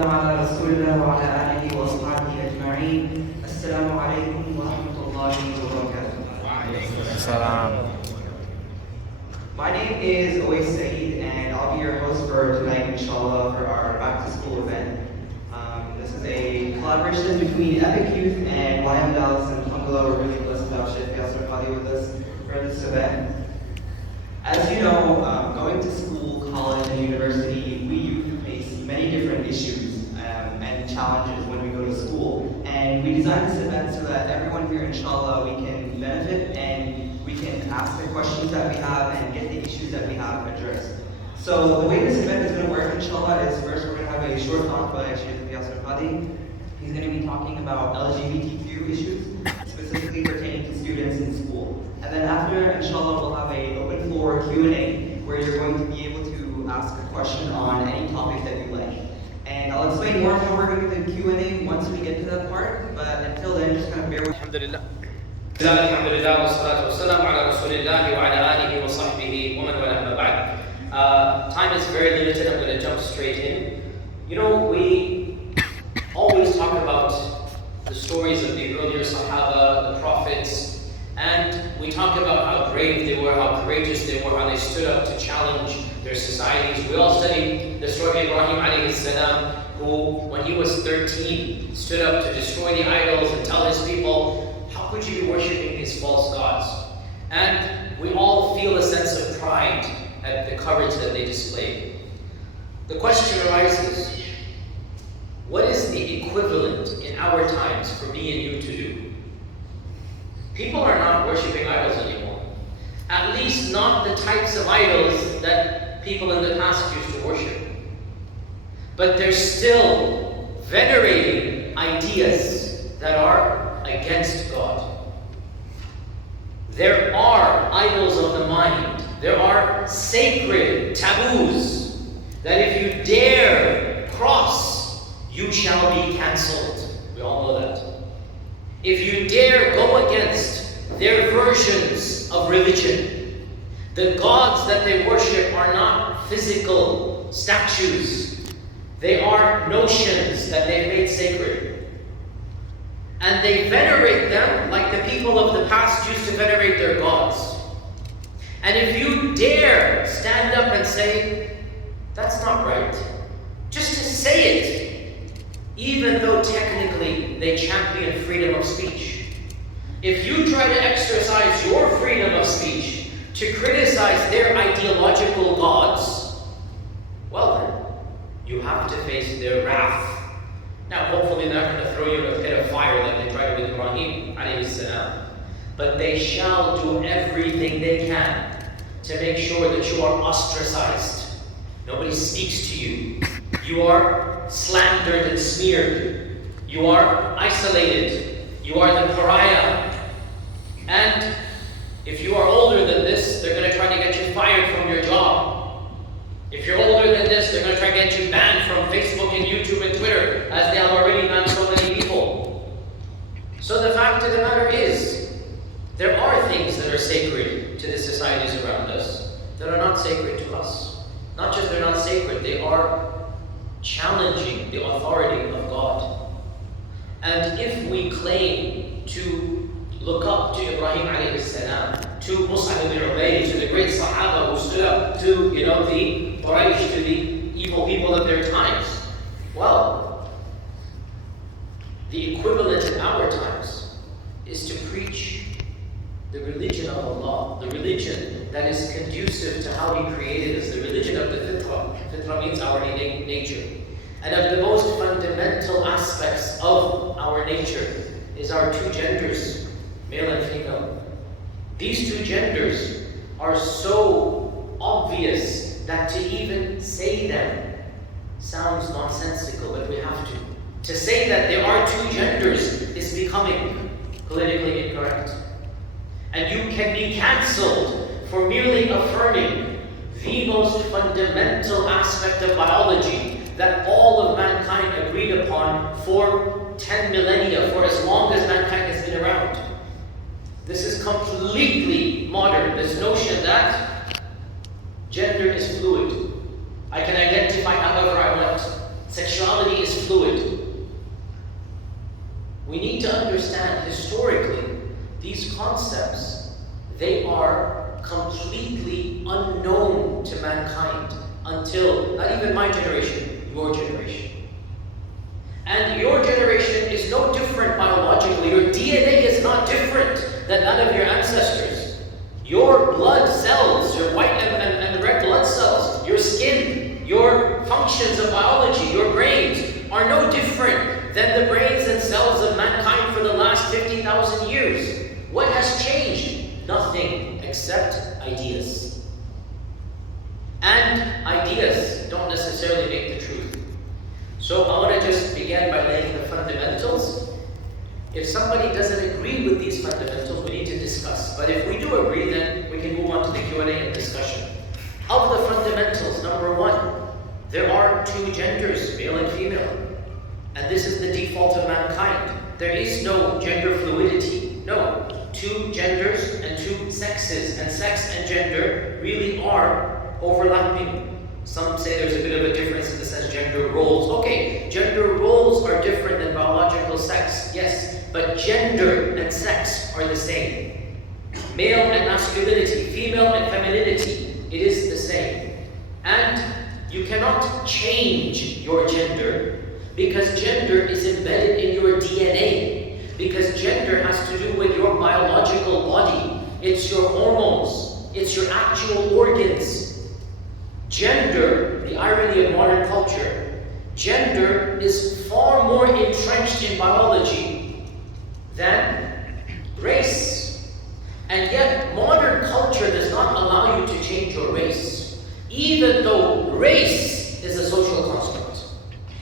على رسول الله وعلى آله وأصحابه أجمعين. السلام عليكم ورحمة الله وبركاته. My name is Awais Saeed, and I'll be your host for tonight, inshallah, for our back to school event. This is a collaboration between Epic Youth and YM Dallas, and alhamdulillah, we're really blessed to have Sheikh Yasser Qadi with us for this event. As you know, going to school, college, and university, we youth face many different issues and challenges when we go to school. And we designed this event so that everyone here, inshallah, we can benefit and we can ask the questions that we have and get the issues that we have addressed. So the way this event is going to work, inshallah, is first we're going to have a short talk by Sheikh Yasser Qadi. He's going to be talking about LGBTQ issues, specifically pertaining to students in school. And then after, inshallah, we'll have an open floor Q&A where you're going to be able to ask a question on any topic that you like. And I'll explain more how we're going to do the Q&A once we get to that part, but until then, just kind of bear with me. Alhamdulillah. Alhamdulillah wa salatu wa salam ala rasulillah wa ala alihi wa sahbihi wa man wala amma ba'd. Time is very limited, I'm going to jump straight in. You know, we always talk about the stories of the earlier Sahaba, the Prophets, and we talk about how brave they were, how courageous they were, how they stood up to challenge their societies. We all studied the story of Ibrahim alayhi salam, who, when he was 13, stood up to destroy the idols and tell his people, how could you be worshipping these false gods? And we all feel a sense of pride at the courage that they displayed. The question arises, what is the equivalent in our times for me and you to do? People are not worshipping idols anymore. At least not the types of idols that people in the past used to worship. But they're still venerating ideas that are against God. There are idols of the mind. There are sacred taboos that if you dare cross, you shall be cancelled. We all know that. If you dare go against their versions of religion, the gods that they worship are not physical statues. They are notions that they've made sacred. And they venerate them like the people of the past used to venerate their gods. And if you dare stand up and say, that's not right, just to say it, even though technically they champion freedom of speech. If you try to exercise your freedom of speech to criticize their ideological gods, well then, you have to face their wrath. Now hopefully they're not going to throw you in a pit of fire like they tried with Ibrahim alayhi salam, but they shall do everything they can to make sure that you are ostracized. Nobody speaks to you. You are slandered and smeared. You are isolated. You are the pariah. And if you are older than this, they're going to try to get you fired from your job. If you're older than this, they're going to try to get you banned from Facebook and YouTube and Twitter, as they have already banned so many people. So the fact of the matter is, there are things that are sacred to the societies around us that are not sacred to us. Not just they're not sacred, they are challenging the authority of God. And if we claim to look up to Ibrahim alayhi salam, to Mus'ab ibn Umayr, to the great Sahaba who stood up to, the Quraysh, to the evil people of their times, well, the equivalent in our times is to preach the religion of Allah, the religion that is conducive to how He created us, the religion of the fitrah. Fitrah means our innate nature. And of the most fundamental aspects of our nature is our two genders, male and female. These two genders are so obvious that to even say them sounds nonsensical, but we have to. To say that there are two genders is becoming politically incorrect. And you can be cancelled for merely affirming the most fundamental aspect of biology that all of mankind agreed upon for 10 millennia, for as long as mankind has been around. This is completely modern, this notion that gender is fluid. I can identify however I want. Sexuality is until not even my generation, your generation. And your generation is no different biologically. Your DNA is not different than that of your ancestors. Your blood cells, your white and red blood cells, your skin, your functions of biology, your brains are no different than the brains and cells of mankind for the last 50,000 years. What has changed? Nothing except ideas. And ideas don't necessarily make the truth. So I want to just begin by laying the fundamentals. If somebody doesn't agree with these fundamentals, we need to discuss. But if we do agree, then we can move on to the Q&A and discussion. Of the fundamentals, number one, there are two genders, male and female. And this is the default of mankind. There is no gender fluidity. No. Two genders and two sexes. And sex and gender really are overlapping. Some say there's a bit of a difference in the sense gender roles. Okay, gender roles are different than biological sex, yes, but gender and sex are the same. Male and masculinity, female and femininity, it is the same. And you cannot change your gender because gender is embedded in your DNA. Because gender has to do with your biological body. It's your hormones. It's your actual organs. Gender, the irony of modern culture, gender is far more entrenched in biology than race. And yet, modern culture does not allow you to change your race, even though race is a social construct.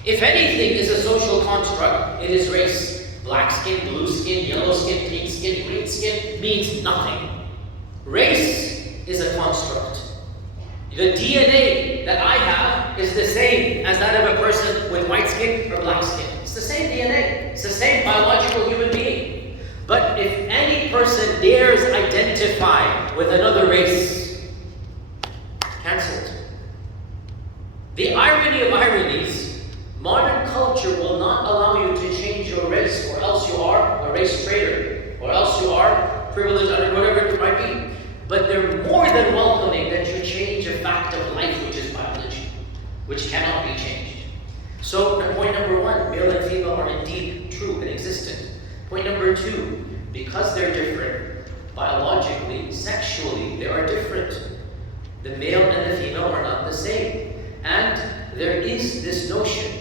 If anything is a social construct, it is race. Black skin, blue skin, yellow skin, pink skin, green skin means nothing. Race is a construct. The DNA that I have is the same as that of a person with white skin or black skin. It's the same DNA. It's the same biological human being. But if any person dares identify with another race, cancelled. The irony of ironies, modern culture will not allow you to change your race, or else you are a race traitor, or else you are privileged under whatever it might be. But they're more than welcoming that you change a fact of life, which is biology, which cannot be changed. So, point number one, male and female are indeed true and existent. Point number two, because they're different, biologically, sexually, they are different. The male and the female are not the same. And there is this notion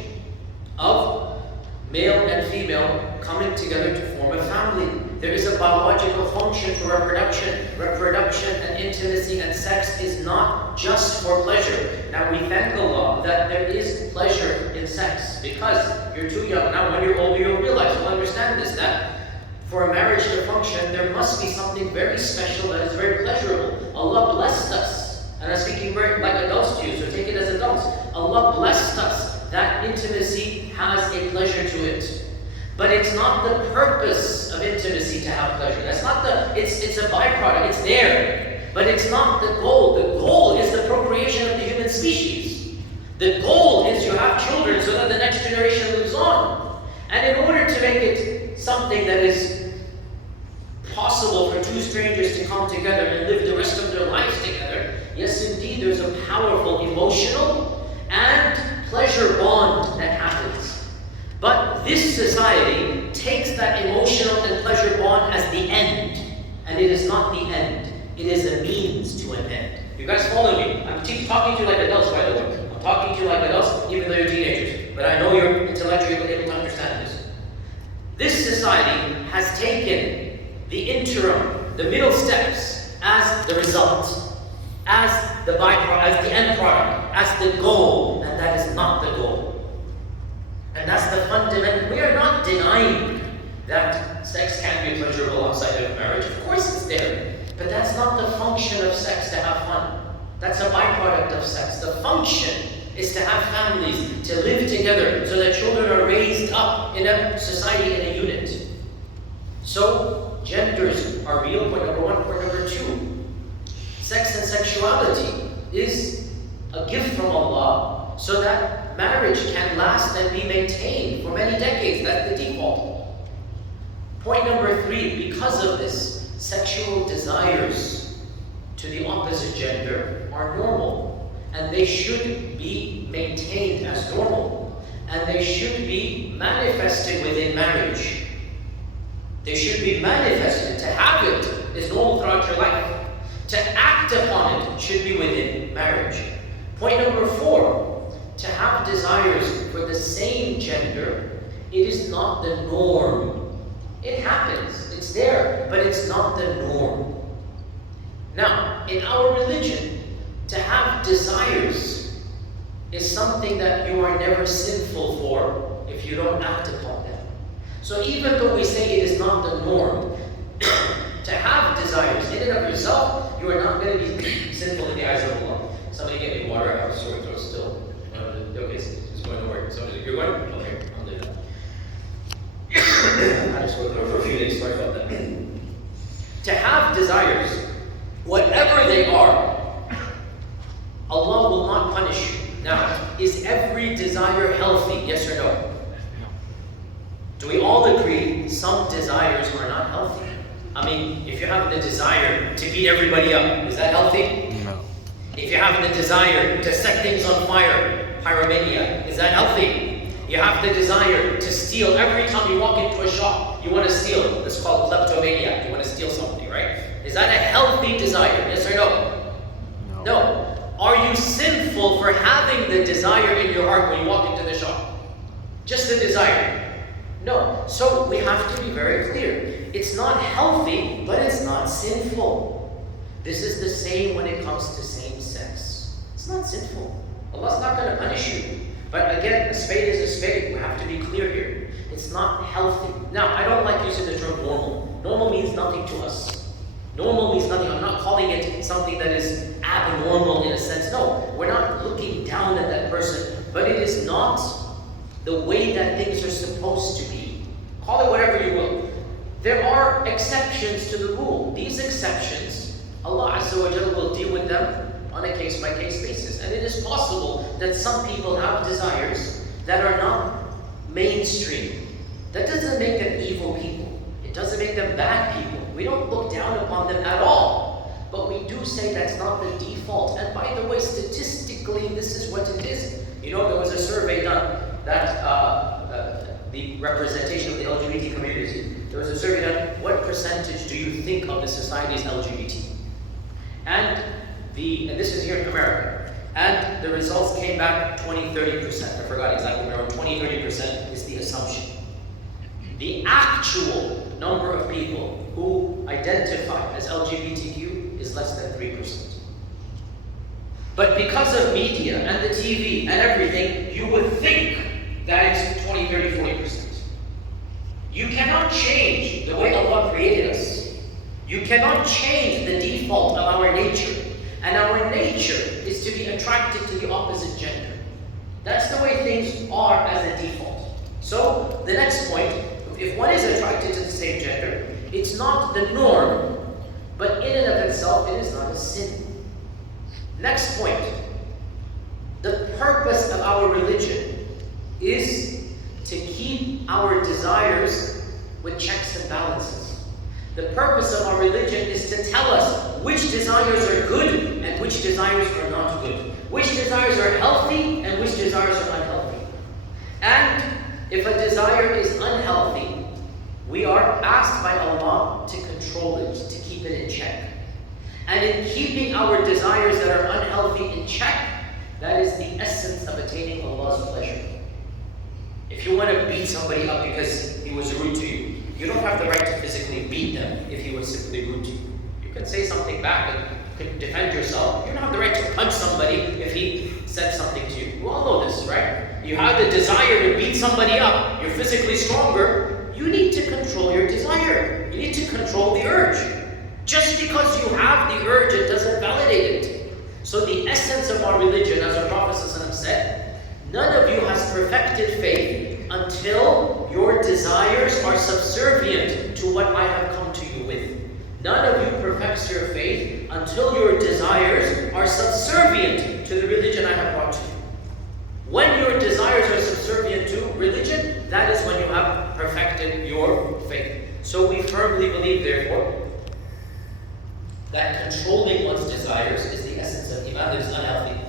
of male and female coming together to form a family. There is a biological function for reproduction. Reproduction and intimacy and sex is not just for pleasure. Now we thank Allah that there is pleasure in sex, because you're too young. Now when you're older you'll realize, you'll understand this, that for a marriage to function there must be something very special that is very pleasurable. Allah blessed us, and I'm speaking very like adults to you, so take it as adults. Allah blessed us that intimacy has a pleasure to it. But it's not the purpose of intimacy to have pleasure. That's not it's a byproduct, it's there. But it's not the goal. The goal is the procreation of the human species. The goal is you have children so that the next generation lives on. And in order to make it something that is possible for two strangers to come together and live the rest of their lives together, yes indeed, there's a powerful emotional and pleasure bond that happens. But this society takes that emotional and pleasure bond as the end. And it is not the end. It is a means to an end. You guys follow me? I'm talking to you like adults, by the way. I'm talking to you like adults, even though you're teenagers. But I know you're intellectually able to understand this. This society has taken the interim, the middle steps, as the result, as the byproduct, as the end product, as the goal. And that is not the goal. And that's the fundamental. We are not denying that sex can be pleasurable outside of marriage. Of course it's there. But that's not the function of sex, to have fun. That's a byproduct of sex. The function is to have families, to live together, so that children are raised up in a society, in a unit. So, genders are real, point number one. Point number two, sex and sexuality is a gift from Allah, so that marriage can last and be maintained for many decades. That's the default. Point number three, because of this, sexual desires to the opposite gender are normal. and they should be maintained as normal, and they should be manifested within marriage. They should be manifested. To have it is normal throughout your life. To act upon it should be within marriage. Point number 4, to have desires for the same gender, it is not the norm. It happens, it's there, but it's not the norm. Now, in our religion, to have desires is something that you are never sinful for if you don't act upon them. So even though we say it is not the norm, to have desires in and of yourself, you are not going to be sinful in the eyes of Allah. Somebody get me water. I have a sore throat still. Okay, it's going to work. Somebody, you're going? Okay, I'll do that. I had a sore throat for a few days. Sorry about that. To have desires, whatever they are, Allah will not punish you. Now, is every desire healthy? Yes or no? Do we all agree some desires are not healthy? I mean, if you have the desire to beat everybody up, is that healthy? No. If you have the desire to set things on fire, pyromania, is that healthy? You have the desire to steal. Every time you walk into a shop, you want to steal. That's called kleptomania. You want to steal something, right? Is that a healthy desire? Yes or no? No. No. Are you sinful for having the desire in your heart when you walk into the shop? Just the desire. No. So we have to be very clear. It's not healthy, but it's not sinful. This is the same when it comes to same sex. It's not sinful. Allah's not going to punish you. But again, a spade is a spade. We have to be clear here. It's not healthy. Now, I don't like using the term normal. Normal means nothing to us. Normal means nothing. I'm not calling it something that is abnormal in a sense. No, we're not looking down at that person. But it is not the way that things are supposed to be. Call it whatever you will. There are exceptions to the rule. These exceptions, Allah Azza wa Jalla will deal with them on a case-by-case basis. And it is possible that some people have desires that are not mainstream. That doesn't make them evil people. It doesn't make them bad people. We don't look down upon them at all. But we do say that's not the default. And by the way, statistically, this is what it is. You know, there was a survey done that the representation of the LGBT community. There was a survey done, what percentage do you think of the society is LGBT? And this is here in America. And the results came back 20-30%. I forgot exactly, around 20-30% is the assumption. The actual number of people who identify as LGBTQ is less than 3%. But because of media and the TV and everything, you would think that it's 20, 30, 40%. You cannot change the way Allah created us. You cannot change the default of our nature. And our nature is to be attracted to the opposite gender. That's the way things are as a default. So, the next point, if one is attracted to the same gender, it's not the norm, but in and of itself, it is not a sin. Next point, the purpose of our religion is to keep our desires with checks and balances. The purpose of our religion is to tell us which desires are good and which desires are not good. Which desires are healthy and which desires are unhealthy. And if a desire is unhealthy, we are asked by Allah to control it, to keep it in check. And in keeping our desires that are unhealthy in check, that is the essence of attaining Allah's pleasure. If you want to beat somebody up because he was rude to you, you don't have the right to physically beat them if he was simply rude to you. You can say something back and can defend yourself. You don't have the right to punch somebody if he said something to you. You all know this, right? You have the desire to beat somebody up. You're physically stronger. You need to control your desire. You need to control the urge. Just because you have the urge, it doesn't validate it. So the essence of our religion, as our Prophet ﷺ said, none of you has perfected faith until your desires are subservient to what I have come to you with. None of you perfects your faith until your desires are subservient to the religion I have brought to you. When your desires are subservient to religion, that is when you have perfected your faith. So we firmly believe, therefore, that controlling one's desires is the essence of Iman. It is unhealthy.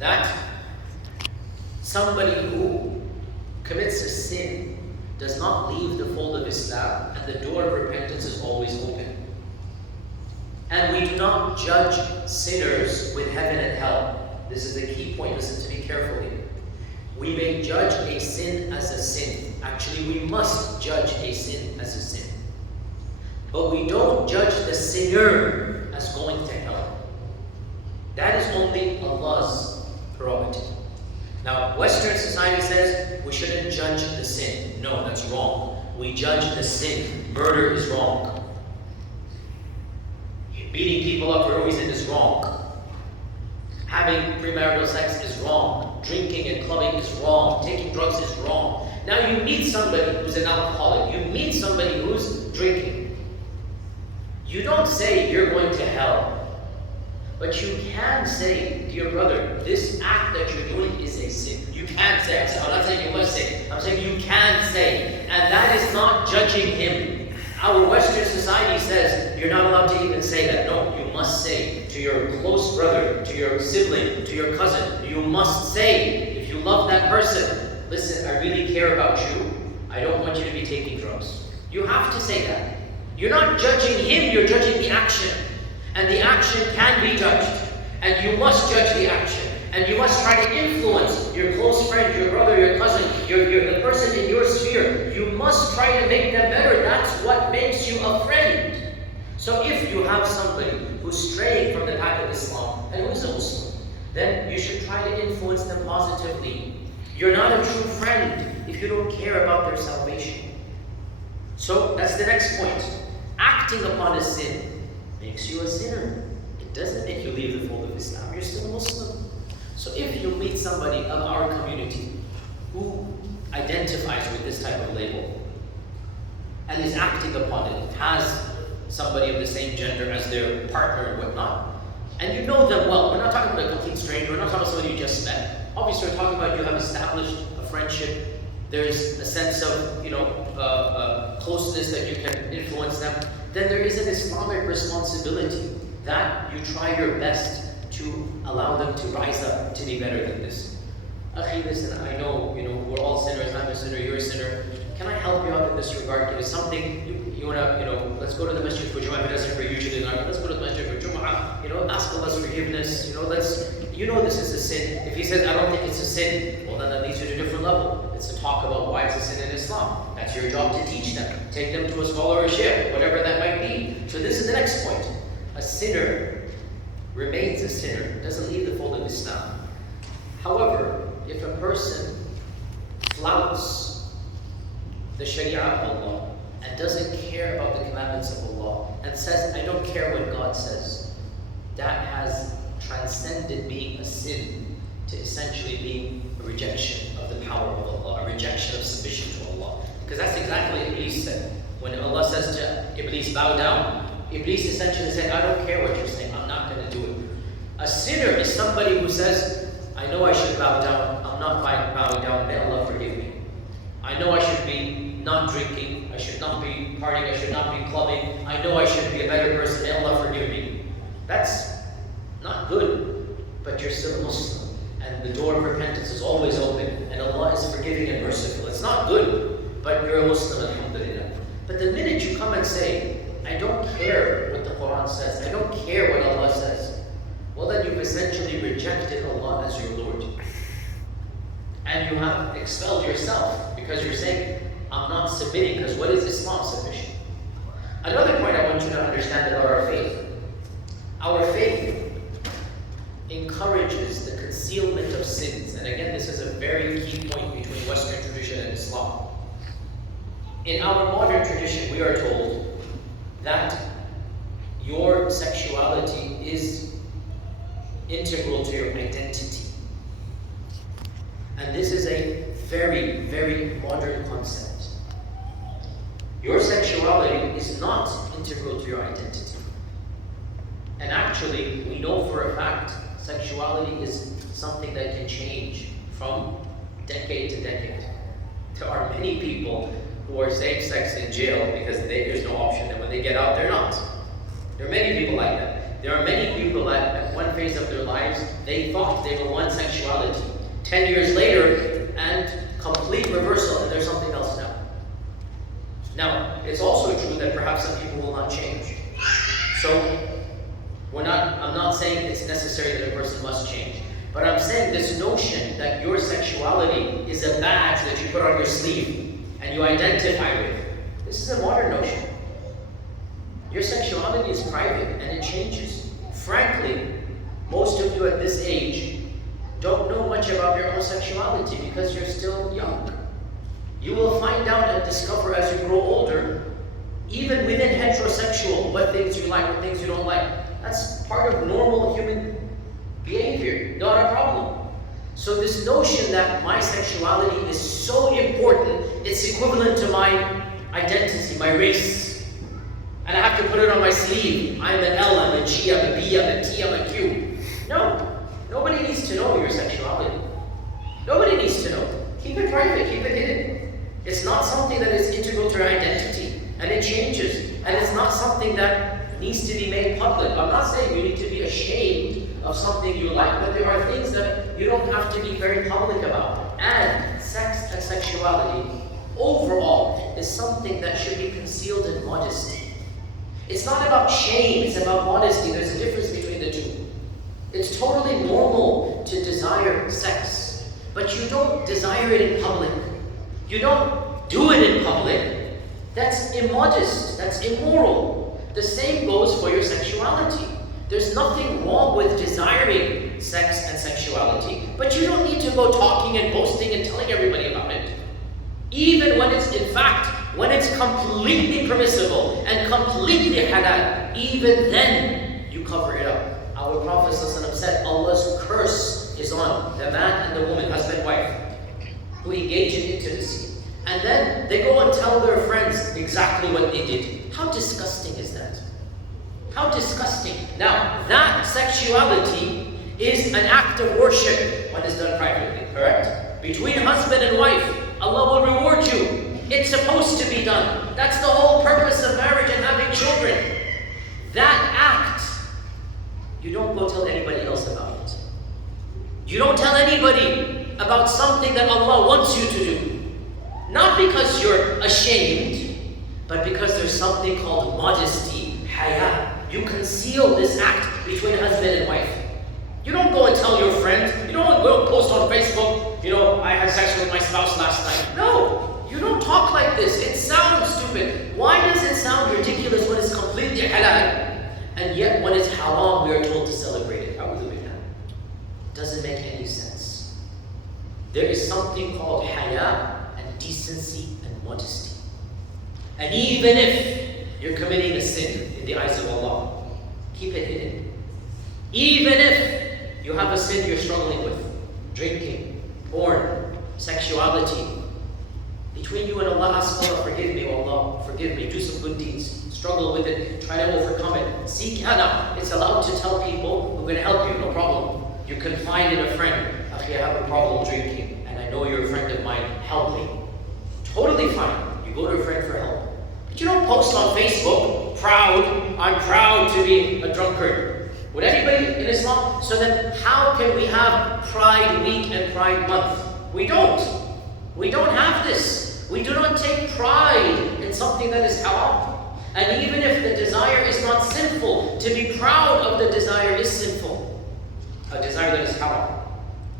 that somebody who commits a sin does not leave the fold of Islam, and the door of repentance is always open. And we do not judge sinners with heaven and hell. This is a key point, listen to me carefully. We may judge a sin as a sin. Actually, we must judge a sin as a sin. But we don't judge the sinner as going to hell. That is only Allah's prerogative. Now, Western society says we shouldn't judge the sin. No, that's wrong. We judge the sin. Murder is wrong. Beating people up for no reason is wrong. Having premarital sex is wrong. Drinking and clubbing is wrong. Taking drugs is wrong. Now you meet somebody who's an alcoholic. You meet somebody who's drinking. You don't say you're going to hell. But you can say, dear brother, this act that you're doing is a sin. You can say, I'm not saying you must say, I'm saying you can say. And that is not judging him. Our Western society says you're not allowed to even say that. No, you must say to your close brother, to your sibling, to your cousin, you must say, if you love that person, listen, I really care about you. I don't want you to be taking drugs. You have to say that. You're not judging him, you're judging the action. And the action can be judged. And you must judge the action. And you must try to influence your close friend, your brother, your cousin, the person in your sphere. You must try to make them better. That's what makes you a friend. So if you have somebody who's straying from the path of Islam and who is a Muslim, then you should try to influence them positively. You're not a true friend if you don't care about their salvation. So that's the next point. Acting upon a sin makes you a sinner. It doesn't make you leave the fold of Islam. You're still a Muslim. So if you meet somebody of our community who identifies with this type of label and is acting upon it, has somebody of the same gender as their partner and whatnot, and you know them well, we're not talking about a complete stranger, we're not talking about somebody you just met. Obviously, we're talking about you have established a friendship, there's a sense of, closeness that you can influence them, then there is an Islamic responsibility that you try your best to allow them to rise up to be better than this. Akhi, listen, I know, we're all sinners, I'm a sinner, you're a sinner. Can I help you out in this regard? If it's something you want to, let's go to the masjid for Jum'ah. If it doesn't for usually not, let's go to the masjid for Jum'ah. Ask Allah's forgiveness. This is a sin. If he says, I don't think it's a sin, well, then that leads you to a different level. It's to talk about why it's a sin in Islam. That's your job to teach them. Take them to a scholar or a sheikh, whatever that might be. So this is the next point. A sinner remains a sinner, doesn't leave the fold of Islam. However, if a person flouts the Sharia of Allah and doesn't care about the commandments of Allah and says, I don't care what God says, that has transcended being a sin to essentially being a rejection of the power of Allah, a rejection of submission to Allah. Because that's exactly what Iblis said. When Allah says to Iblis, bow down, Iblis essentially said, I don't care what you're saying, I'm not going to do it. A sinner is somebody who says, I know I should bow down, I'm not bowing down, may Allah forgive me. I know I should be not drinking, I should not be partying, I should not be clubbing, I know I should be a better person, may Allah forgive me. That's not good, but you're still a Muslim. And the door of repentance is always open, and Allah is forgiving and merciful. It's not good, but you're a Muslim, alhamdulillah. But the minute you come and say, I don't care what the Quran says, I don't care what Allah says, well then you've essentially rejected Allah as your Lord. And you have expelled yourself because you're saying, I'm not submitting, because what is Islam submission? Another point I want you to understand about our faith. Our faith encourages the concealment of sins. And again, this is a very key point between Western tradition and Islam. In our modern tradition, we are told that your sexuality is integral to your identity. And this is a very, very modern concept. Your sexuality is not integral to your identity. And actually, we know for a fact, sexuality is something that can change from decade to decade. There are many people who are same-sex in jail because there's no option, and when they get out, they're not. There are many people like that. There are many people that at one phase of their lives, they thought they were one sexuality. 10 years later, and complete reversal, and there's something else now. Now, it's also true that perhaps some people will not change. So, I'm not saying it's necessary that a person must change. But I'm saying this notion that your sexuality is a badge that you put on your sleeve and you identify with, this is a modern notion. Your sexuality is private and it changes. Frankly, most of you at this age don't know much about your own sexuality because you're still young. You will find out and discover as you grow older, even within heterosexual, what things you like, what things you don't like. That's part of normal human behavior, not a problem. So this notion that my sexuality is so important, it's equivalent to my identity, my race. And I have to put it on my sleeve. I'm an L, I'm a G, I'm a B, I'm a T, I'm a Q. No, nobody needs to know your sexuality. Nobody needs to know. Keep it private, keep it hidden. It's not something that is integral to your identity, and it changes. And it's not something that needs to be made public. I'm not saying you need to be ashamed of something you like, but there are things that you don't have to be very public about. And sex and sexuality, overall, is something that should be concealed in modesty. It's not about shame, it's about modesty. There's a difference between the two. It's totally normal to desire sex, but you don't desire it in public. You don't do it in public. That's immodest, that's immoral. The same goes for your sexuality. There's nothing wrong with desiring sex and sexuality, but you don't need to go talking and boasting and telling everybody about it. Even when it's, in fact, when it's completely permissible and completely halal, even then you cover it up. Our Prophet ﷺ said Allah's curse is on the man and the woman, husband and wife, who engage in intimacy. And then they go and tell their friends exactly what they did. How disgusting is that? How disgusting. Now, that sexuality is an act of worship when it's done privately, correct? Between husband and wife, Allah will reward you. It's supposed to be done. That's the whole purpose of marriage and having children. That act, you don't go tell anybody else about it. You don't tell anybody about something that Allah wants you to do. Not because you're ashamed, but because there's something called modesty, haya. You conceal this act between husband and wife. You don't go and tell your friends. You don't go post on Facebook, I had sex with my spouse last night. No, you don't talk like this. It sounds stupid. Why does it sound ridiculous when it's completely halal? And yet when it's haram, we are told to celebrate it. Doesn't make any sense. There is something called haya and decency and modesty. And even if you're committing a sin in the eyes of Allah, keep it hidden. Even if you have a sin you're struggling with, drinking, porn, sexuality, between you and Allah, ask Allah, forgive me, oh Allah, forgive me, do some good deeds, struggle with it, try to overcome it, seek hana. It's allowed to tell people, we're going to help you, no problem. You confide in a friend, I have a problem drinking, and I know you're a friend of mine, help me. Totally fine. You go to a friend for help. But you don't post on Facebook, I'm proud to be a drunkard. Would anybody in Islam? So then how can we have Pride Week and Pride Month? We don't. We don't have this. We do not take pride in something that is haram. And even if the desire is not sinful, to be proud of the desire is sinful. A desire that is haram.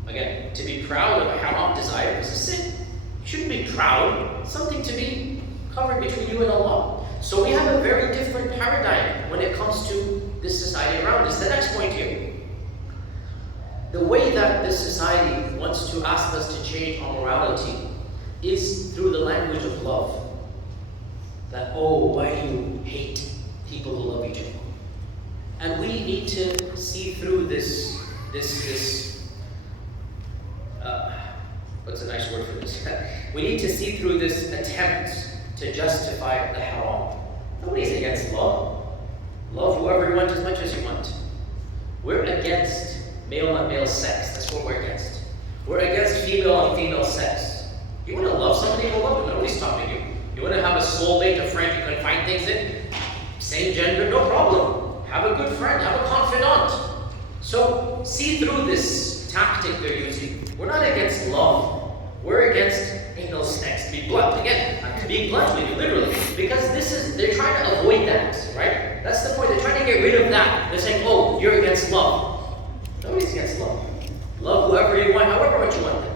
Again, to be proud of a haram desire is a sin. You shouldn't be proud. It's something to be covered between you and Allah. So we have a very different paradigm when it comes to this society around us. The next point here. The way that this society wants to ask us to change our morality is through the language of love. That, why do you hate people who love each other? And we need to see through this what's a nice word for this? We need to see through this attempt to justify the haram. Nobody's against love. Love whoever you want as much as you want. We're against male on male sex. That's what we're against. We're against female on female sex. You want to love somebody, go love them. Nobody's stopping you. You want to have a soulmate, a friend you can find things in? Same gender, no problem. have a good friend, have a confidant. So see through this tactic they're using. We're not against love. We're against anal sex. To be blunt, again, I'm being blunt with you, literally, because they're trying to avoid that, right? That's the point. They're trying to get rid of that. They're saying, oh, you're against love. Nobody's against love. Love whoever you want, however much you want them.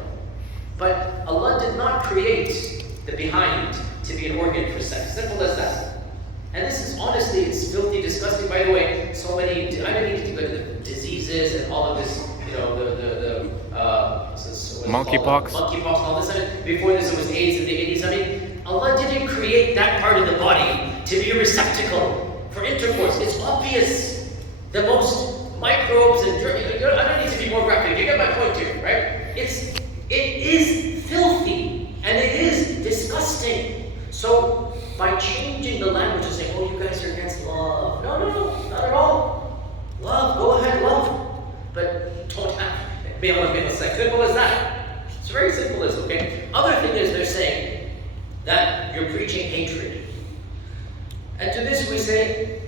But Allah did not create the behind to be an organ for sex. Simple as that. And this is honestly, it's filthy, disgusting. By the way, so many, I don't need to go to the diseases and all of this, you know, monkeypox. Monkeypox and all this. Before this, it was AIDS in the 80s. I mean, Allah didn't create that part of the body to be a receptacle for intercourse. It's obvious. The most microbes and I don't need to be more graphic. You get my point here, right? It is filthy and it is disgusting. So by changing the language and saying, oh, you guys are against love. No, not at all. Love, go ahead, love. But don't have male and female sex. Simple as that. It's very simple as, okay? Other thing is they're saying that you're preaching hatred. And to this we say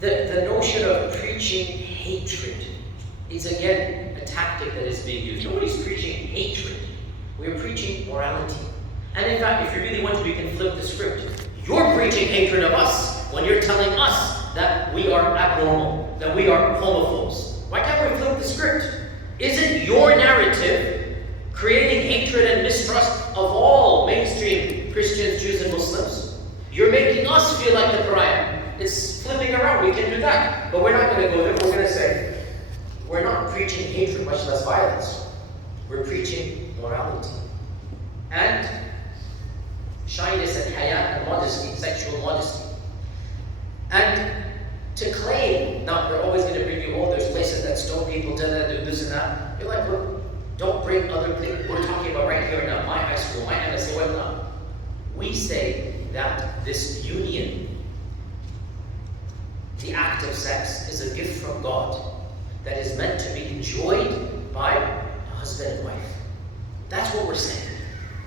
the notion of preaching hatred is again a tactic that is being used. Nobody's preaching hatred. We're preaching morality. And in fact, if you really want to, we can flip the script. You're preaching hatred of us when you're telling us that we are abnormal, that we are homophobes. Why can't we flip the script? Isn't your narrative creating hatred and mistrust of all mainstream Christians, Jews, and Muslims? You're making us feel like the pariah. It's flipping around. We can do that. But we're not going to go there. We're going to say, we're not preaching hatred, much less violence. We're preaching morality. And shyness and haya and modesty, sexual modesty. And to claim, now they're always going to bring you, oh, there's places that stone people, do this and that. You're like, look, don't bring other things. We're talking about right here now, my high school, my MSA, whatnot. We say that this union, the act of sex, is a gift from God that is meant to be enjoyed by a husband and wife. That's what we're saying.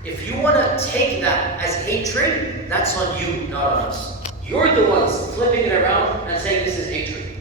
If you want to take that as hatred, that's on you, not on us. You're the ones flipping it around and saying this is hatred.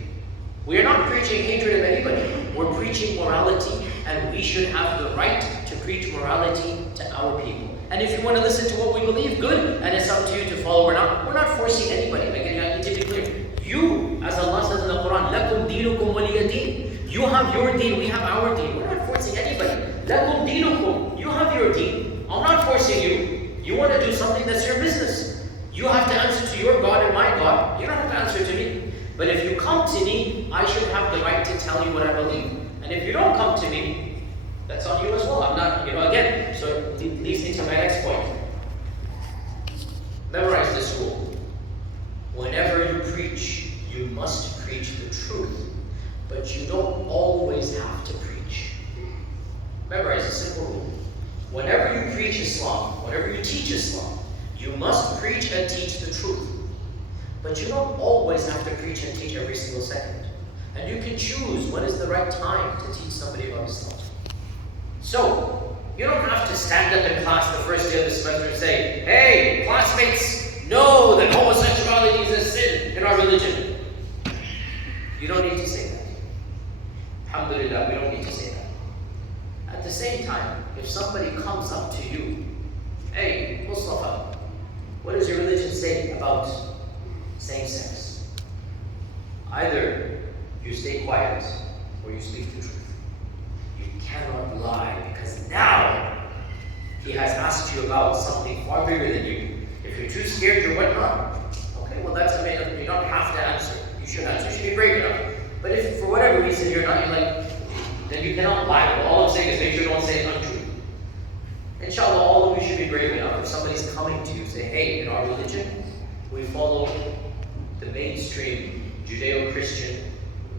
We are not preaching hatred of anybody. We're preaching morality, and we should have the right to preach morality to our people. And if you want to listen to what we believe, good, and it's up to you to follow. We're not forcing anybody. Again, I need to be clear. You, as Allah says in the Quran, لَكُمْ دِينُكُمْ وَلِيَ دِينٍ. You have your deen, we have our deen. We're not forcing anybody. لَكُمْ دِينُكُمْ. You have your deen. I'm not forcing you. You want to do something, that's your business. You have to answer to your God and my God. You don't have to answer to me. But if you come to me, I should have the right to tell you what I believe. And if you don't come to me, that's on you as well. I'm not, again, so it leads me to my next point. Memorize this rule. Whenever you preach, you must preach the truth. But you don't always have to preach. Memorize a simple rule. Whenever you preach Islam, whenever you teach Islam, you must preach and teach the truth. But you don't always have to preach and teach every single second. And you can choose when is the right time to teach somebody about Islam. So, you don't have to stand up in class the first day of the semester and say, hey, classmates, know that homosexuality is a sin in our religion. You don't need to say that. Alhamdulillah, we don't need to say that. At the same time, if somebody comes up to you, hey, Mustafa, what does your religion say about same-sex? Either you stay quiet or you speak the truth. You cannot lie, because now he has asked you about something far bigger than you. If you're too scared or whatnot, okay, well that's amazing. You don't have to answer. You should answer. You should be brave enough. But if for whatever reason you're not, then you cannot lie. Well, all I'm saying is make sure you don't say it untrue. Inshallah, all of you should be brave enough. If somebody's coming to you, say, hey, in our religion, we follow the mainstream Judeo-Christian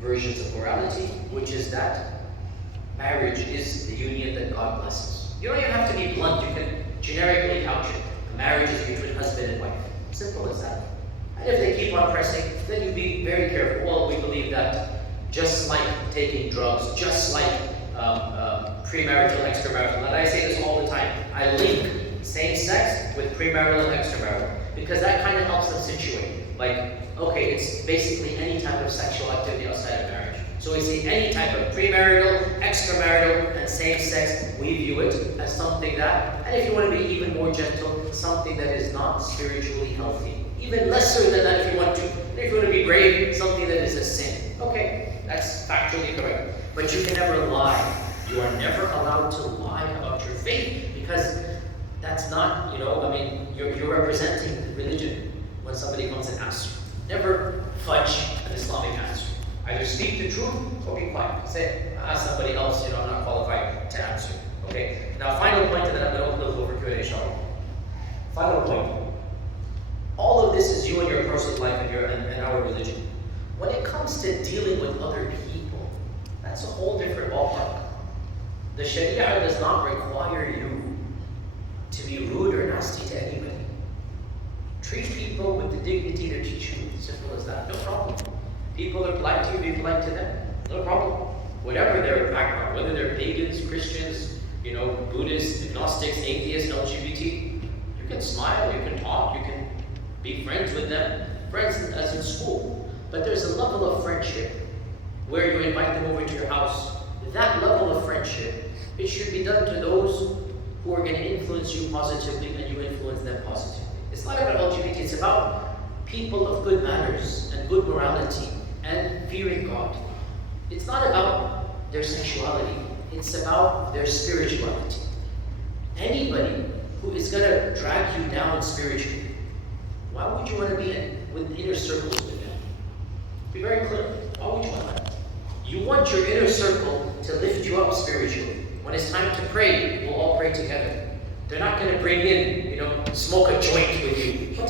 versions of morality, which is that marriage is the union that God blesses. You don't even have to be blunt. You can generically couch it. Marriage is between husband and wife. Simple as that. And if they keep on pressing, then you be very careful. Well, we believe that just like taking drugs, just like premarital, extramarital, and I say this all the time, I link same sex with premarital and extramarital, because that kind of helps them situate. Like, Okay, it's basically any type of sexual activity outside of marriage. So we say any type of premarital, extramarital, and same-sex, we view it as something that, and if you want to be even more gentle, something that is not spiritually healthy. Even lesser than that if you want to. And if you want to be brave, something that is a sin. Okay, that's factually correct. But you can never lie. You are never allowed to lie about your faith because that's not, you're representing religion when somebody comes and asks you. Never fudge an Islamic answer. Either speak the truth or be quiet. Say, ask somebody else, I'm not qualified to answer. Okay? Now, final point, and then I'm going to open the floor for Q&A, inshallah. Final point. All of this is you and your personal life and our religion. When it comes to dealing with other people, that's a whole different ballpark. The Sharia does not require you to be rude or nasty to anybody. Treat people with the dignity they teach you. Simple as that. No problem. People are polite to you, be polite to them. No problem. Whatever their background, whether they're pagans, Christians, Buddhists, agnostics, atheists, LGBT, you can smile, you can talk, you can be friends with them. Friends as in school. But there's a level of friendship where you invite them over to your house. That level of friendship, it should be done to those who are going to influence you positively and you influence them positively. It's not about LGBT, it's about people of good manners and good morality and fearing God. It's not about their sexuality, it's about their spirituality. Anybody who is going to drag you down spiritually, why would you want to be with inner circles with them? Be very clear. Why would you want that? You want your inner circle to lift you up spiritually. When it's time to pray, we'll all pray together. They're not going to bring in, smoke a joint with you. What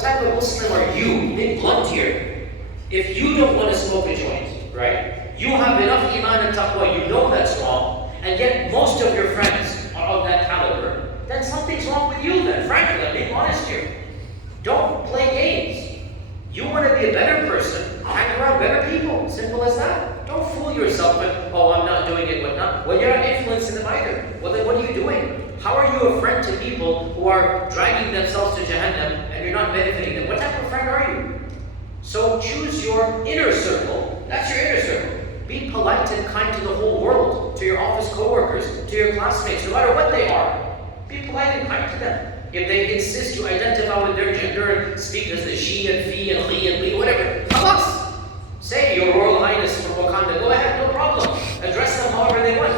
type of Muslim are you? Think blunt here. If you don't want to smoke a joint, right? You have enough iman and taqwa, you know that's wrong, and yet most of your friends are of that caliber, then something's wrong with you then. Frankly, I'm being honest here. Don't play games. You want to be a better person, hang around better people. Simple as that. Don't fool yourself with, I'm not doing it, whatnot. Well, you're not influencing them either. Well, then what are you doing? How are you a friend to people who are dragging themselves to Jahannam and you're not benefiting them? What type of friend are you? So choose your inner circle. That's your inner circle. Be polite and kind to the whole world, to your office co-workers, to your classmates, no matter what they are. Be polite and kind to them. If they insist you identify with their gender and speak as the she and fi and li and li, whatever, khalas. Say your Royal Highness from Wakanda, go ahead, no problem. Address them however they want.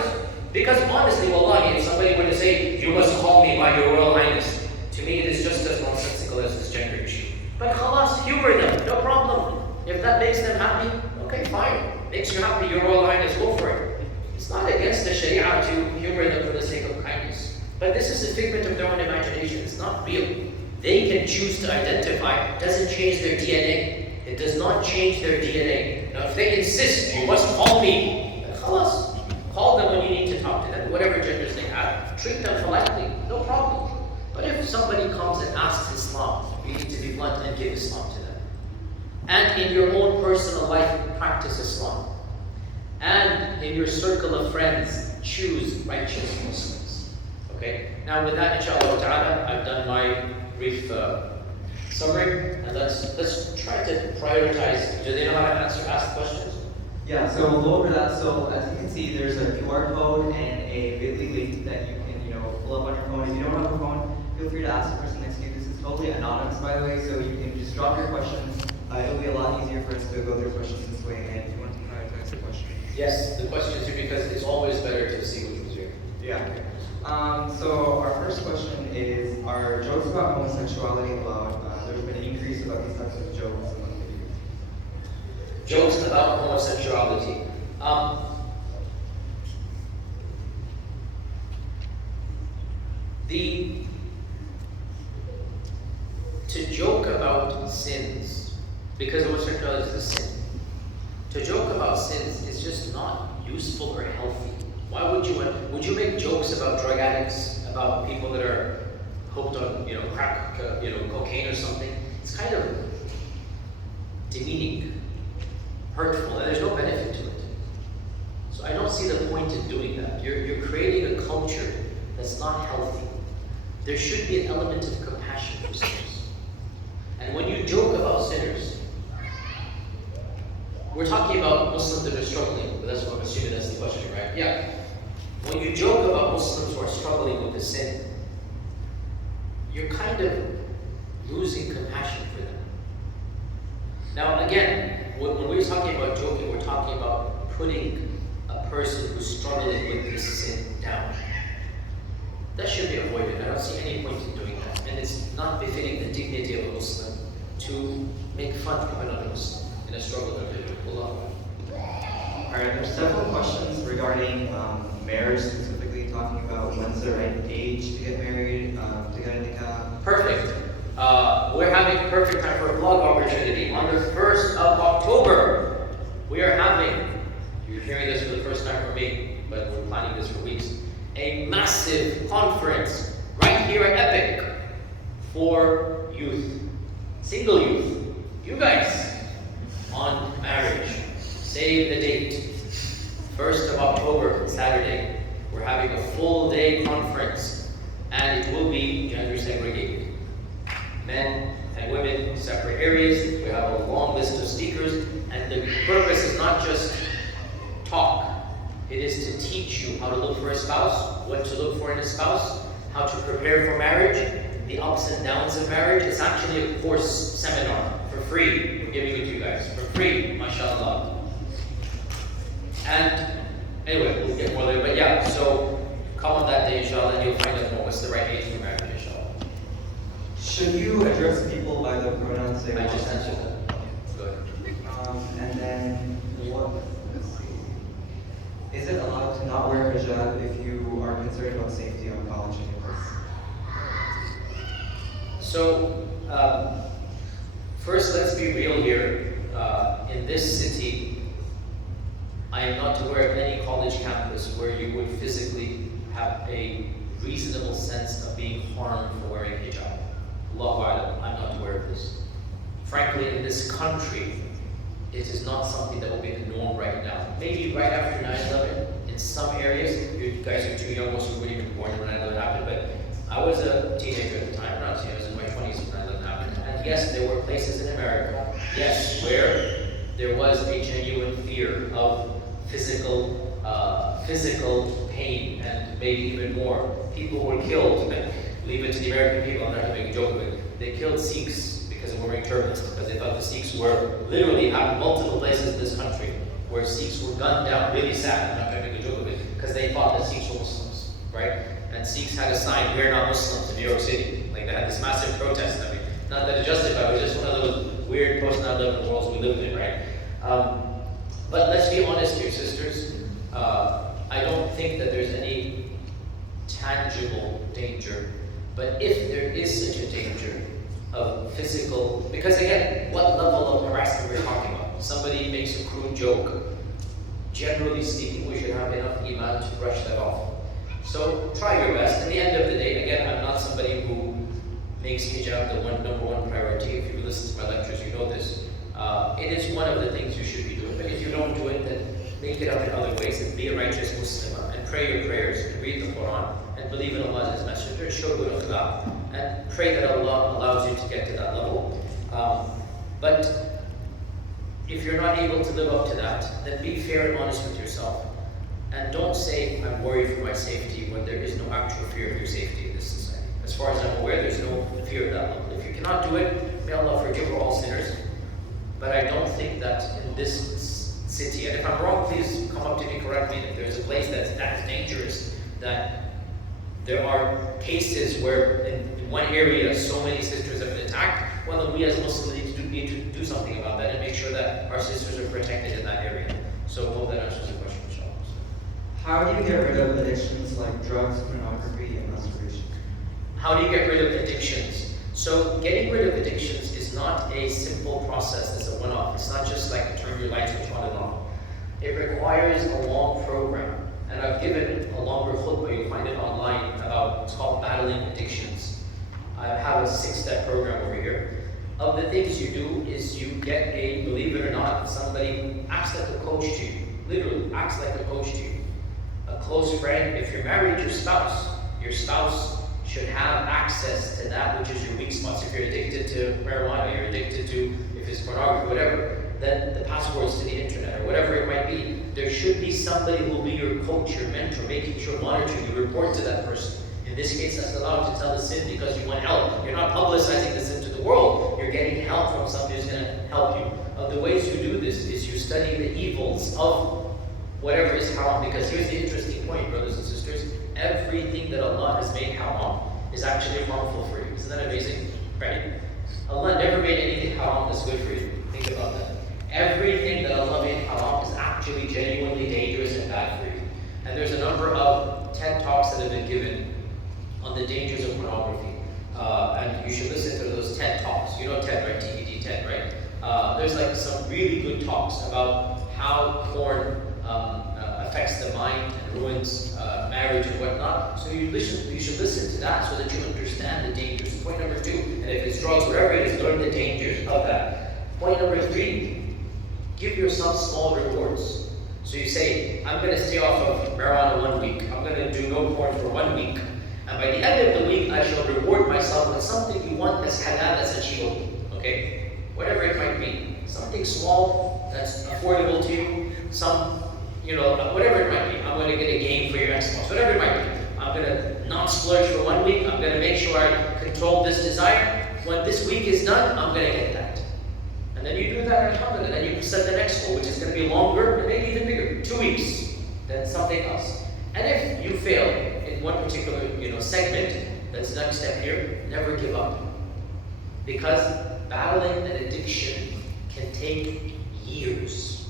Because honestly, wallahi, if somebody were to say, you must call me by your Royal Highness, to me it is just as nonsensical as this gender issue. But khalas, humor them, no problem. If that makes them happy, okay, fine. Makes you happy, your Royal Highness, go for it. It's not against the Sharia to humor them for the sake of kindness. But this is a figment of their own imagination. It's not real. They can choose to identify. It doesn't change their DNA. It does not change their DNA. Now, if they insist, you must call me, then khalas. Call them when you need to talk to them, whatever genders they have. Treat them politely, no problem. But if somebody comes and asks Islam, you need to be blunt and give Islam to them. And in your own personal life, practice Islam. And in your circle of friends, choose righteous Muslims. Okay? Now with that, inshallah ta'ala, I've done my brief summary. And let's try to prioritize. Do they know how to ask questions? Yeah, so we'll go over that. So as you can see, there's a QR code and a bit.ly link that you can, pull up on your phone. If you don't have a phone, feel free to ask the person next to you. This is totally anonymous, by the way, so you can just drop your questions. It'll be a lot easier for us to go through questions this way. And if you want to prioritize the questions. Yes, the questions here, because it's always better to see which was here. Yeah. So our first question is, are jokes about homosexuality allowed? There's been an increase about these types of jokes among the youth. Jokes about homosexuality. To joke about sins, because homosexuality is a sin. To joke about sins is just not useful or healthy. Why would you make jokes about drug addicts, about people that are hooked on, crack, cocaine or something? It's kind of demeaning, hurtful, and there's no benefit to it. So I don't see the point in doing that. You're creating a culture that's not healthy. There should be an element of compassion for sinners. And when you joke about sinners, Muslims that are struggling, but that's what I'm assuming that's the question, right? Yeah. When you joke about Muslims who are struggling with the sin, you're kind of losing compassion for them. Now again, when we're talking about joking, we're talking about putting a person who's struggling with this sin down. That should be avoided. I don't see any point in doing that. And it's not befitting the dignity of a Muslim to make fun of another Muslim in a struggle of religion. Allah. Alright, there's several questions regarding marriage, specifically talking about when's the right age to get married, to get a nikah. Perfect. We're having a perfect time for a blog opportunity. On the 1st of October, we are having, you're hearing this for the first time from me, but we're planning this for weeks, a massive conference right here at Epic for youth, single youth, you guys, on marriage. Save the date, 1st of October, Saturday. We're having a full day conference, and it will be gender segregated. Men and women, separate areas. We have a long list of speakers, and the purpose is not just talk. It is to teach you how to look for a spouse, what to look for in a spouse, how to prepare for marriage, the ups and downs of marriage. It's actually a course seminar for free. We're giving it to you guys for free, mashallah. And anyway, we'll get more later. But yeah, so come on that day, inshallah, and you'll find out more what's the right age for marriage, inshallah. Should you address people by the pronouns they I want? just answered that. Good. And then, let's see. Is it allowed to not wear hijab if you are concerned about safety on college campus? So, first let's be real here. In this city, I am not aware of any college campus where you would physically have a reasonable sense of being harmed for wearing hijab. Allahu A'lam, I'm not aware of this. Frankly, in this country, it is not something that will be the norm right now. Maybe right after 9/11, in some areas, you guys are too young, most of you weren't even born when 9/11 happened, but I was a teenager at the time, not a teenager, I was in my 20s when 9/11 happened. And yes, there were places in America, yes, where there was a genuine fear of physical pain, and maybe even more. People were killed, and leave it to the American people, I'm not having a joke with it. They killed Sikhs because of wearing turbans, because they thought the Sikhs were literally happened multiple places in this country where Sikhs were gunned down. Really sad, I'm not going to make a joke of it, because they thought that Sikhs were Muslims, right? And Sikhs had a sign, "We're not Muslims," in New York City. Like they had this massive protest. I mean, not that it justified, it was just one of those weird post-9/11 worlds we lived in, right? But let's be honest here, sisters. I don't think that there's any tangible danger, but if there is such a danger of physical, because again, what level of harassment we're talking about? Somebody makes a crude joke. Generally speaking, we should have enough iman to brush that off. So try your best. At the end of the day, again, I'm not somebody who makes hijab the number one priority. If you listen to my lectures, you know this. It is one of the things you should be doing. But if you don't do it, then make it up in other ways and be a righteous Muslim and pray your prayers and read the Quran and believe in Allah as His Messenger and show good akhlaq and pray that Allah allows you to get to that level. But if you're not able to live up to that, then be fair and honest with yourself. And don't say, "I'm worried for my safety," when there is no actual fear of your safety in this society. As far as I'm aware, there's no fear of that level. If you cannot do it, may Allah forgive all sinners. But I don't think that in this city, and if I'm wrong, please come up to me, correct me, if there's a place that's that dangerous, that there are cases where in one area so many sisters have been attacked, well then we as Muslims need to do something about that and make sure that our sisters are protected in that area. So I hope that answers the question, inshallah. How do you get rid of addictions like drugs, pornography, and masturbation? How do you get rid of addictions? So getting rid of addictions is not a simple process that's a one-off. It's not just like turn your light switch on and off. It requires a long program. And I've given a longer khutbah, you'll find it online, about, it's called Battling Addictions. I have a 6-step program over here. Of the things you do is you get a, believe it or not, somebody who acts like a coach to you. Literally, acts like a coach to you. A close friend, if you're married, your spouse should have access to that which is your weak spots. If you're addicted to marijuana, you're addicted to, if it's pornography, whatever, then the passwords to the internet or whatever it might be. There should be somebody who will be your coach, your mentor, making sure, monitoring you, report to that person. In this case, that's allowed to tell the sin because you want help. You're not publicizing the sin to the world. You're getting help from somebody who's going to help you. The ways you do this is you study the evils of whatever is haram. Because here's the interesting point, brothers and sisters. Everything that Allah has made haram is actually harmful for you. Isn't that amazing? Right? Allah never made anything haram that's good for you. Think about that. Everything that Allah made haram is actually genuinely dangerous and bad for you. And there's a number of TED Talks that have been given on the dangers of pornography. And you should listen to those TED Talks. You know TED, right? TED, TED, right? There's like some really good talks about how porn affects the mind and ruins marriage and whatnot. So you should listen to that so that you understand the dangers. Point number 2, and if it's drugs, whatever it is, learn the dangers of that. Point number 3, give yourself small rewards. So you say, I'm going to stay off of marijuana 1 week. I'm going to do no porn for 1 week. And by the end of the week, I shall reward myself with something you want that's halal, that's achievable. Okay? Whatever it might be. Something small that's affordable to you. Whatever it might be. I'm going to get a game for your Xbox. Whatever it might be. I'm going to not splurge for 1 week. I'm going to make sure I control this desire. When this week is done, I'm going to get that. And then you do that, alhamdulillah, and you set the next goal, which is going to be longer and maybe even bigger. 2 weeks. Then something else. And if you fail in one particular segment, that's the next step here, never give up. Because battling an addiction can take years.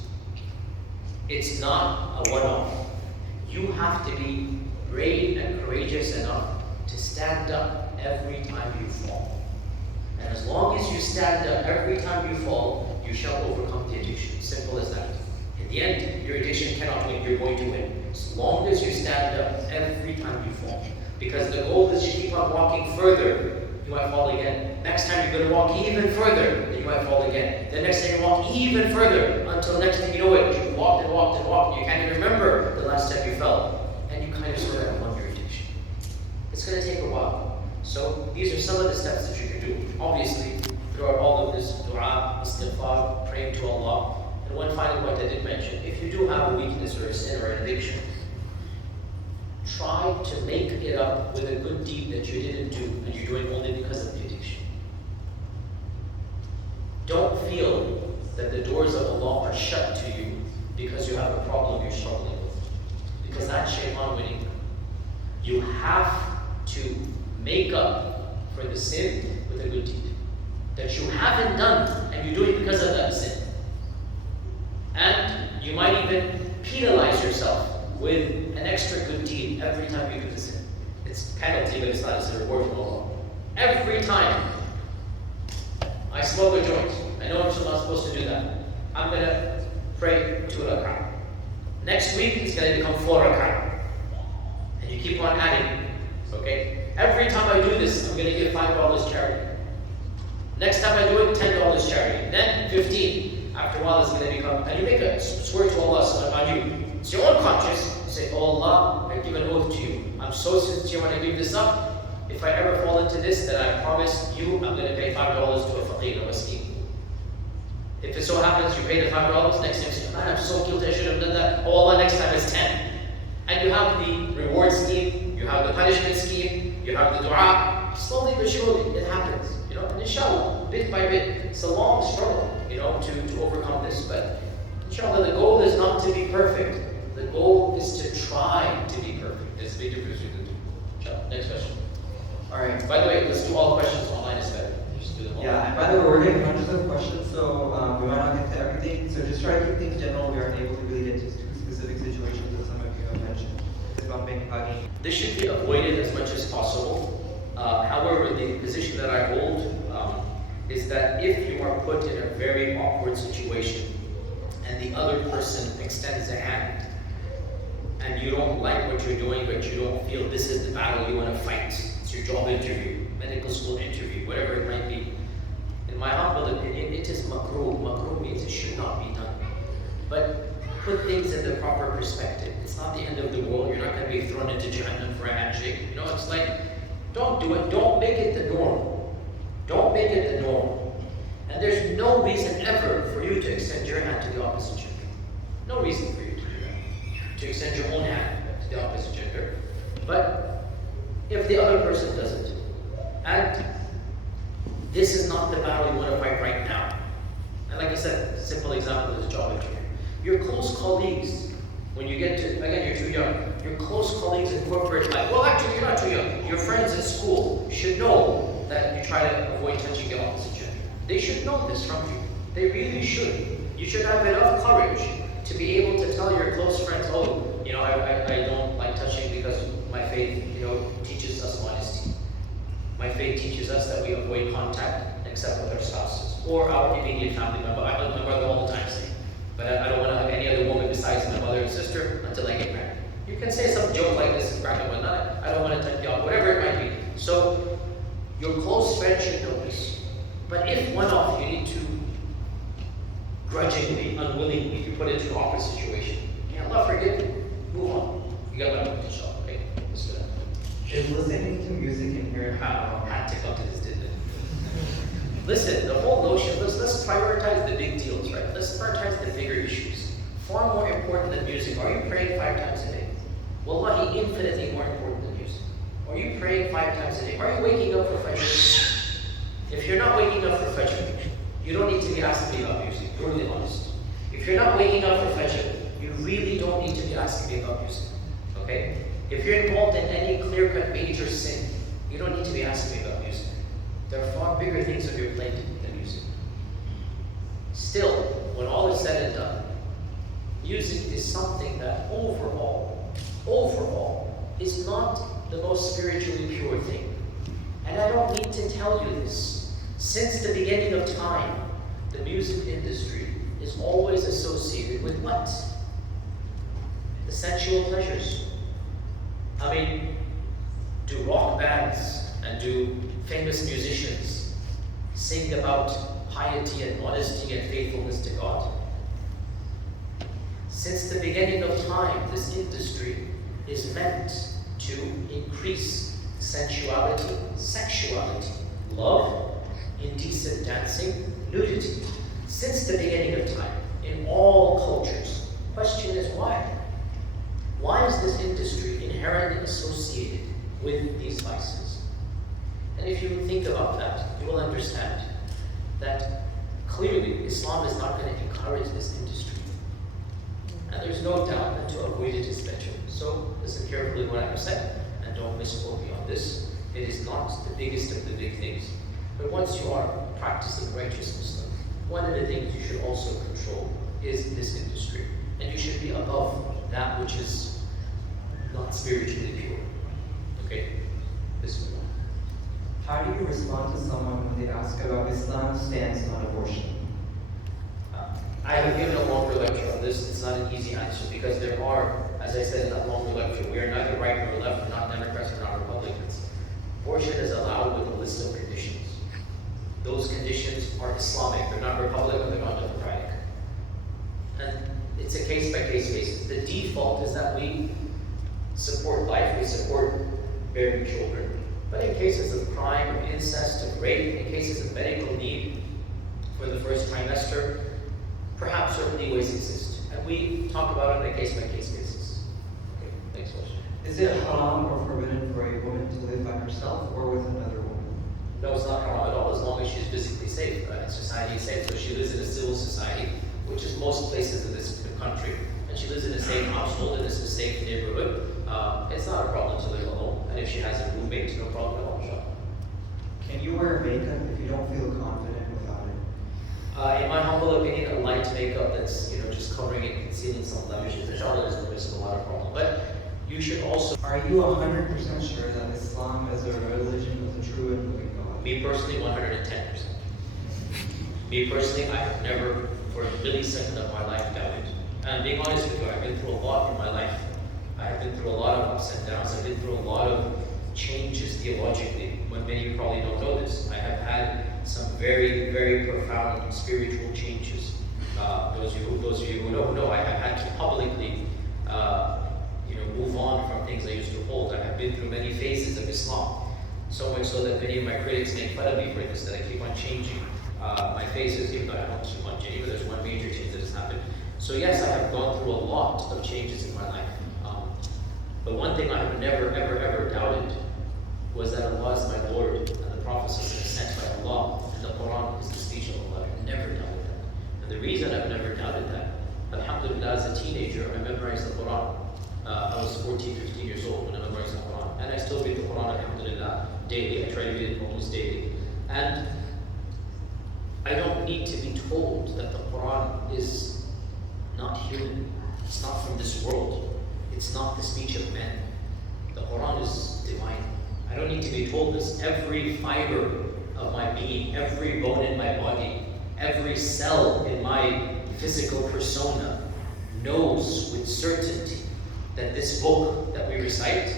It's not a one-off. You have to be brave and courageous enough to stand up every time you fall. And as long as you stand up every time you fall, you shall overcome the addiction. Simple as that. In the end, your addiction cannot win, you're going to win. As long as you stand up every time you fall. Because the goal is you keep on walking further, you might fall again. Next time you're going to walk even further, then you might fall again. The next time you walk even further, until next thing you know it, you've walked and walked and walked, and you can't even remember the last time you fell. And you kind of sort of have won your addiction. It's going to take a while. So these are some of the steps that you can do. Obviously, throughout all of this dua, istighfar, praying to Allah. And one final point I did mention, if you do have a weakness or a sin or an addiction, try to make it up with a good deed that you didn't do and you're doing only because of the addiction. Don't feel that the doors of Allah are shut to you because you have a problem you're struggling with. Because that's shaitan winning. You have to make up for the sin with a good deed that you haven't done and you do it because of that sin. And you might even penalize yourself with an extra good deed every time you do the sin. It's penalty, but it's not as a reward from Allah. Every time I smoke a joint, I know I'm not supposed to do that. I'm going to pray 2 rak'ah. Next week, it's going to become 4 rak'ah. And you keep on adding. Okay? Every time I do this, I'm going to give $5 charity. Next time I do it, $10 charity. Then 15. After a while, it's going to become, and you make a swear to Allah on you. It's your own conscience. You say, oh Allah, I give an oath to you. I'm so sincere when I give this up. If I ever fall into this, then I promise you, I'm going to pay $5 to a faqir or a miskin. If it so happens you pay the $5, next time you say, man, I'm so guilty, I should have done that. Oh Allah, next time is 10. And you have the reward scheme, you have the punishment scheme, you have the dua. Slowly but surely, it happens. And inshallah, bit by bit, it's a long struggle, to overcome this. But inshallah, the goal is not to be perfect. The goal is to try to be perfect. There's a big difference between the two. Inshallah. Next question. Alright. By the way, let's do all questions online is better. Just do them all. Yeah, and by the way, we're getting hundreds of questions, so we might not get to everything. So just try to keep things general. We aren't able to really get to specific situations that some of you have mentioned. It's about making hugging. This should be avoided as much as possible. However, the position that I hold is that if you are put in a very awkward situation and the other person extends a hand and you don't like what you're doing, but you don't feel this is the battle you want to fight, it's your job interview, medical school interview, whatever it might be. In my humble opinion, it is makruh. Makruh means it should not be done. But put things in the proper perspective. It's not the end of the world. You're not going to be thrown into Jahannam for a handshake. It's like, don't do it. Don't make it the norm. Don't make it the norm. And there's no reason ever for you to extend your hand to the opposite gender. No reason for you to do that. To extend your own hand to the opposite gender. But if the other person doesn't, and this is not the battle you want to fight right now. And like I said, simple example is job interview. Your close colleagues, when you get to, again, you're too young, your close colleagues in corporate life, well actually you're not too young, your friends at school should know that you try to avoid touching the opposite gender. They should know this from you. They really should. You should have enough courage to be able to tell your close friends, oh, I don't like touching because my faith, teaches us honesty. My faith teaches us that we avoid contact except with our spouses or our immediate family member. I hug my brother all the time, say, but I don't want to hug any other woman besides my mother and sister until I get married. You can say some joke like this and crack and whatnot. I don't want to touch you off, whatever it might be. So your close friends should know this. But if one of you need to grudgingly, unwillingly, be put into an awkward situation, Allah forgive you. Move on. You got my point to show, right? Let's do that. Is listening to music in here Had to come to this, didn't it? Listen, the whole notion, let's prioritize the big deals, right? Let's prioritize the bigger issues. Far more important than music. Are you praying 5 times a day? Wallahi, infinitely more important than music. Are you praying 5 times a day? Are you waking up for Fajr? If you're not waking up for Fajr, you don't need to be asking me about music, brutally honest. If you're not waking up for Fajr, you really don't need to be asking me about music, okay? If you're involved in any clear-cut major sin, you don't need to be asking me about music. There are far bigger things on your plate than music. Still, when all is said and done, music is something that overall, is not the most spiritually pure thing. And I don't need to tell you this. Since the beginning of time, the music industry is always associated with what? The sensual pleasures. I mean, do rock bands and do famous musicians sing about piety and modesty and faithfulness to God? Since the beginning of time, this industry is meant to increase sensuality, sexuality, love, indecent dancing, nudity. Since the beginning of time, in all cultures. Question is why? Why is this industry inherently associated with these vices? And if you think about that, you will understand that clearly Islam is not going to encourage this industry. And there's no doubt that to avoid it is better. So listen carefully what I'm saying, and don't misquote me on this. It is not the biggest of the big things. But once you are practicing righteous Muslim, one of the things you should also control is this industry. And you should be above that which is not spiritually pure. Okay? This one. How do you respond to someone when they ask about Islam's stance on abortion? I have given a longer lecture on this. It's not an easy answer because there are, as I said in that longer lecture, we are neither right nor left, we're not Democrats, we're not Republicans. Abortion is allowed with a list of conditions. Those conditions are Islamic, they're not Republican, they're not Democratic. And it's a case-by-case basis. The default is that we support life, we support bearing children. But in cases of crime, of incest, of rape, in cases of medical need for the first trimester, perhaps certain leeways exist. And we talk about it on a case-by-case basis. Okay, next question. Is it haram or forbidden for a woman to live by herself or with another woman? No, it's not haram at all, as long as she's physically safe. Society is safe, so she lives in a civil society, which is most places in this country, and she lives in a safe household, in a safe neighborhood. It's not a problem to live alone, and if she has a roommate, no problem at all. Can you wear makeup if you don't feel confident without it? In my humble opinion, a light makeup that's just covering it, concealing some blemishes, inshallah doesn't risk a lot of problem. But you should also. Are you 100% sure that Islam is a religion with a true and living God? Me personally, 110%. Me personally, I have never, for a millisecond of my life, doubted. And being honest with you, I've been through a lot in my life. I have been through a lot of ups and downs. I've been through a lot of changes theologically, when many of you probably don't know this. I have had some very, very profound spiritual changes. Those of you who know, I have had to publicly move on from things I used to hold. I have been through many phases of Islam. So much so that many of my critics make fun of me for this, that I keep on changing. My face is, even though I don't keep on changing, but there's one major change that has happened. So yes, I have gone through a lot of changes in my life. But one thing I have never, ever, ever doubted was that Allah is my Lord and the Prophet is sent by Allah and the Quran is the speech of Allah. I've never doubted that. And the reason I've never doubted that, alhamdulillah, as a teenager, I memorized the Quran. I was 14, 15 years old when I memorized the Quran. And I still read the Quran, alhamdulillah, daily. I try to read it almost daily. And I don't need to be told that the Quran is not human. It's not from this world. It's not the speech of men. The Quran is divine. I don't need to be told this. Every fiber of my being, every bone in my body, every cell in my physical persona knows with certainty that this book that we recite,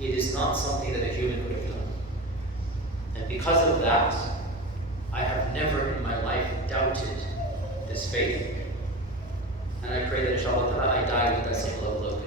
it is not something that a human could have done. And because of that, I have never in my life doubted this faith. And I pray that inshallah I die with that same level of